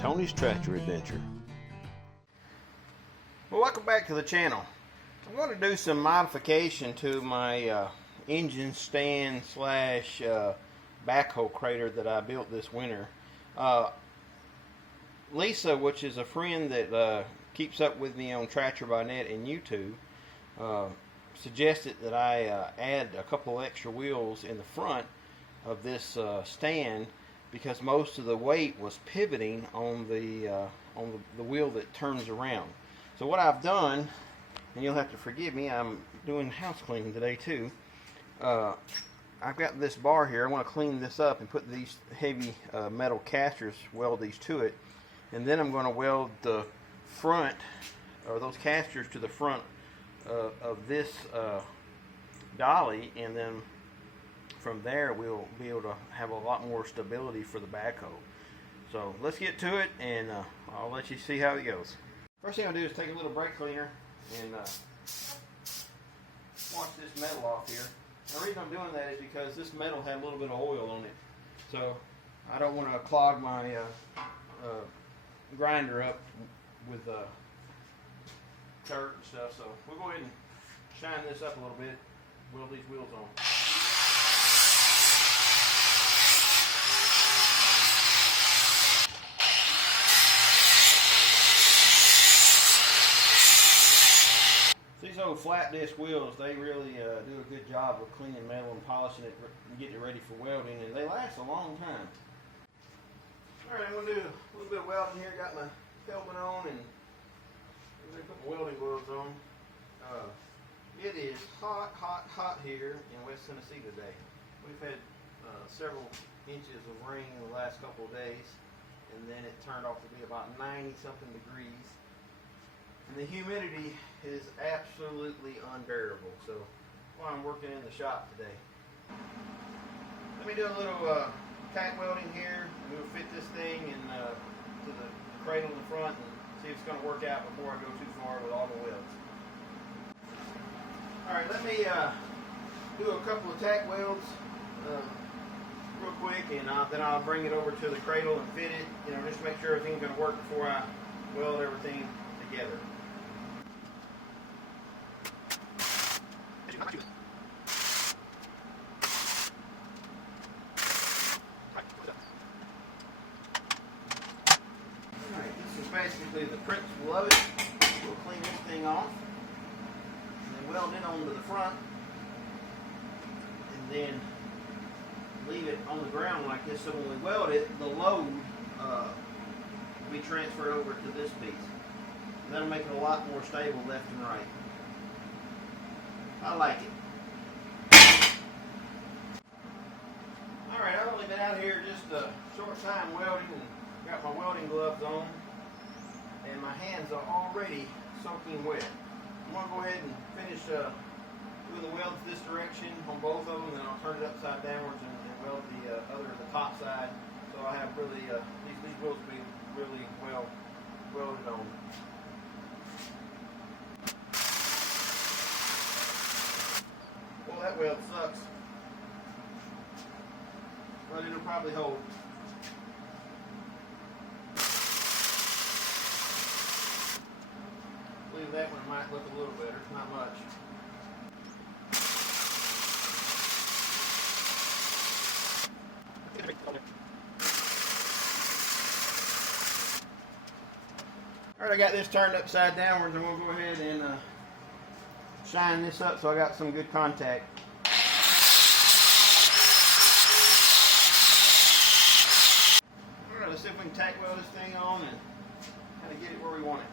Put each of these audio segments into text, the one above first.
Tony's Tractor Adventure. Well, welcome back to the channel. I'm going to do some modification to my engine stand slash backhoe crater that I built this winter. Lisa, which is a friend that keeps up with me on Tractor by Net and YouTube, suggested that I add a couple extra wheels in the front of this stand, because most of the weight was pivoting on the wheel that turns around. So what I've done, and you'll have to forgive me, I'm doing house cleaning today too. I've got this bar here. I want to clean this up and put these heavy metal casters, weld these to it, and then I'm going to weld the front, or those casters, to the front of this dolly, and then from there we'll be able to have a lot more stability for the backhoe. So let's get to it, and I'll let you see how it goes. First thing I'll do is take a little brake cleaner and wash this metal off here. And the reason I'm doing that is because this metal had a little bit of oil on it, so I don't want to clog my grinder up with dirt and stuff. So we'll go ahead and shine this up a little bit, weld these wheels on. These old flat disc wheels, they really do a good job of cleaning metal and polishing it and getting it ready for welding, and they last a long time. Alright, I'm going to do a little bit of welding here. Got my helmet on, and I'm going to put my welding gloves on. It is hot, hot, hot here in West Tennessee today. We've had several inches of rain in the last couple of days, and then it turned off to be about 90-something degrees. And the humidity is absolutely unbearable. So while I'm working in the shop today, let me do a little tack welding here. We'll fit this thing in to the cradle in the front and see if it's going to work out before I go too far with all the welds. Alright, let me do a couple of tack welds real quick, and then I'll bring it over to the cradle and fit it, just to make sure everything's going to work before I weld everything together. Alright, this is basically the principle of it. We'll clean this thing off, and then weld it onto the front, and then leave it on the ground like this, so when we weld it, the load will be transferred over to this piece. And that'll make it a lot more stable left and right. I like it. Alright, I've only been out here just a short time welding, and got my welding gloves on, and my hands are already soaking wet. I'm going to go ahead and finish doing the welds this direction on both of them, and then I'll turn it upside downwards and weld the top side. So I have really, these wheels will be really well welded on. Well, that weld sucks, but it'll probably hold. I believe that one might look a little better, not much. Alright, I got this turned upside downwards. I'm going to go ahead and shine this up so I got some good contact. Alright, let's see if we can tack weld this thing on and kind of get it where we want it.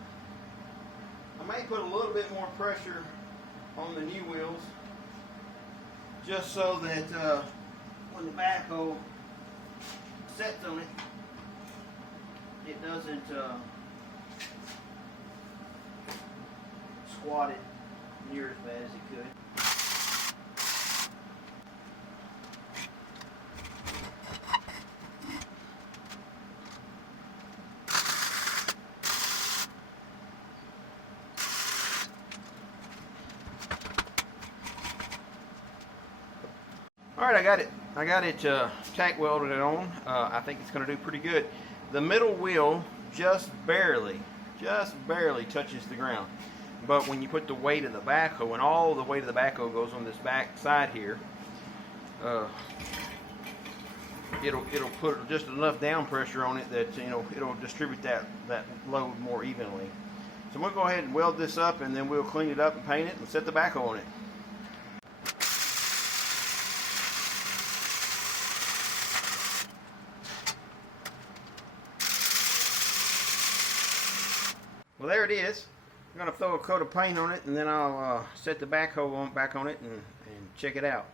I may put a little bit more pressure on the new wheels, just so that when the backhoe sets on it, it doesn't squat it near as bad as it could. Alright, I got it tack welded on. I think it's going to do pretty good. The middle wheel just barely touches the ground. But when you put the weight of the backhoe, and all the weight of the backhoe goes on this back side here, it'll put just enough down pressure on it that it'll distribute that load more evenly. So we'll go ahead and weld this up, and then we'll clean it up and paint it and set the backhoe on it. Well, there it is. I'm going to throw a coat of paint on it, and then I'll set the backhoe back on it and check it out.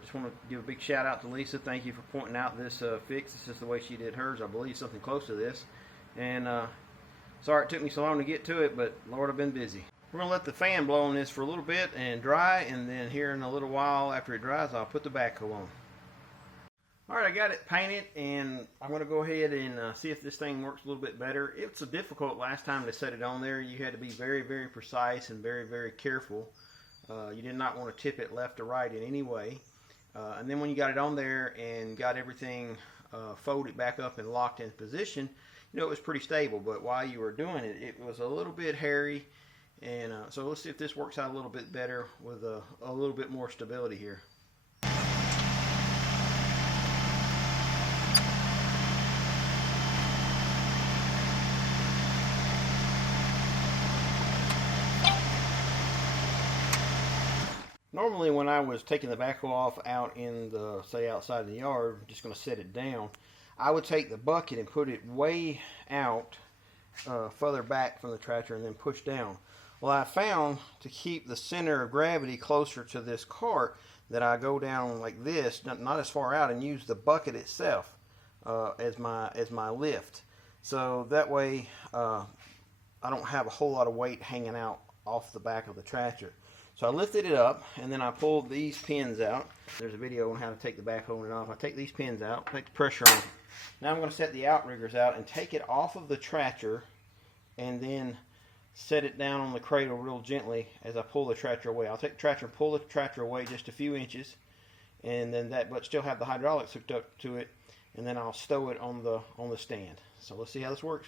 Just want to give a big shout out to Lisa. Thank you for pointing out this fix. This is the way she did hers. I believe something close to this. And sorry it took me so long to get to it, but Lord, I've been busy. We're going to let the fan blow on this for a little bit and dry, and then here in a little while after it dries, I'll put the backhoe on. Alright, I got it painted, and I'm going to go ahead and see if this thing works a little bit better. It's difficult last time to set it on there. You had to be very, very precise and very, very careful. You did not want to tip it left or right in any way. And then when you got it on there and got everything folded back up and locked in position, it was pretty stable. But while you were doing it, it was a little bit hairy. And so let's see if this works out a little bit better with a little bit more stability here. Normally when I was taking the backhoe off out in the, say, outside the yard, just going to set it down, I would take the bucket and put it way out further back from the tractor and then push down. Well, I found to keep the center of gravity closer to this cart that I go down like this, not as far out, and use the bucket itself as my lift. So that way I don't have a whole lot of weight hanging out off the back of the tractor. So I lifted it up, and then I pulled these pins out. There's a video on how to take the backhoe on and off. I take these pins out, take the pressure on. Now I'm going to set the outriggers out and take it off of the tractor, and then set it down on the cradle real gently as I pull the tractor away. I'll take the tractor and pull the tractor away just a few inches, and then but still have the hydraulics hooked up to it, and then I'll stow it on the stand. So let's see how this works.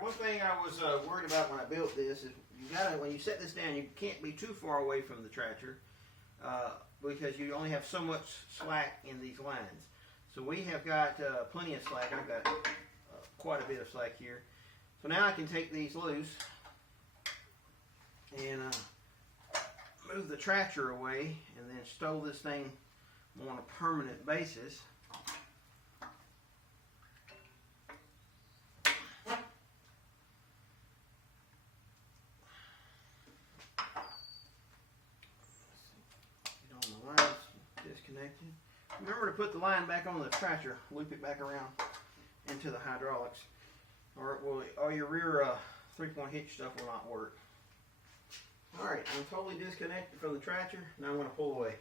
One thing I was worried about when I built this is when you set this down, you can't be too far away from the tractor because you only have so much slack in these lines. So we have got plenty of slack. I've got quite a bit of slack here. So now I can take these loose and move the tractor away and then stow this thing on a permanent basis. Disconnected. Remember to put the line back on the tractor, loop it back around into the hydraulics, or your rear 3-point hitch stuff will not work. Alright, I'm totally disconnected from the tractor. Now I'm going to pull away.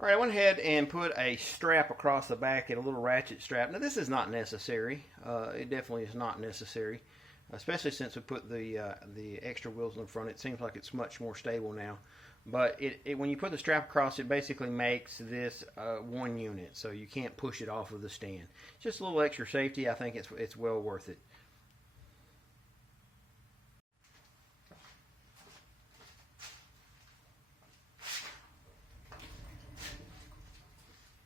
Alright, I went ahead and put a strap across the back, and a little ratchet strap. Now this is not necessary. It definitely is not necessary. Especially since we put the extra wheels in the front. It seems like it's much more stable now. But when you put the strap across, it basically makes this one unit, so you can't push it off of the stand. Just a little extra safety. I think it's well worth it.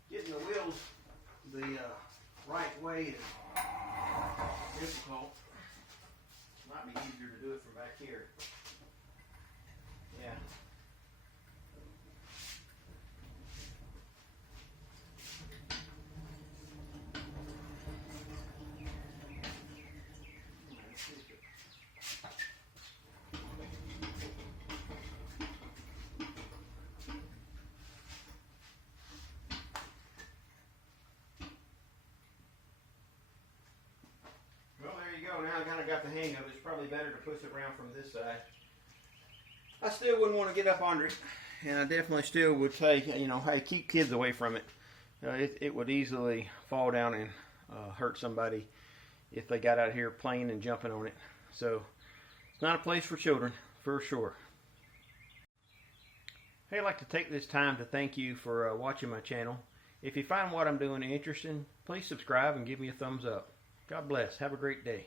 Getting the wheel Might be easier to do it from back here. Yeah. Well, there you go. Now I kind of got the hang of it. It's probably better to push it around from this side. I still wouldn't want to get up under it, and I definitely still would say, you know, hey, keep kids away from it. It would easily fall down and hurt somebody if they got out here playing and jumping on it. So it's not a place for children, for sure. Hey, I'd like to take this time to thank you for watching my channel. If you find what I'm doing interesting, please subscribe and give me a thumbs up. God bless. Have a great day.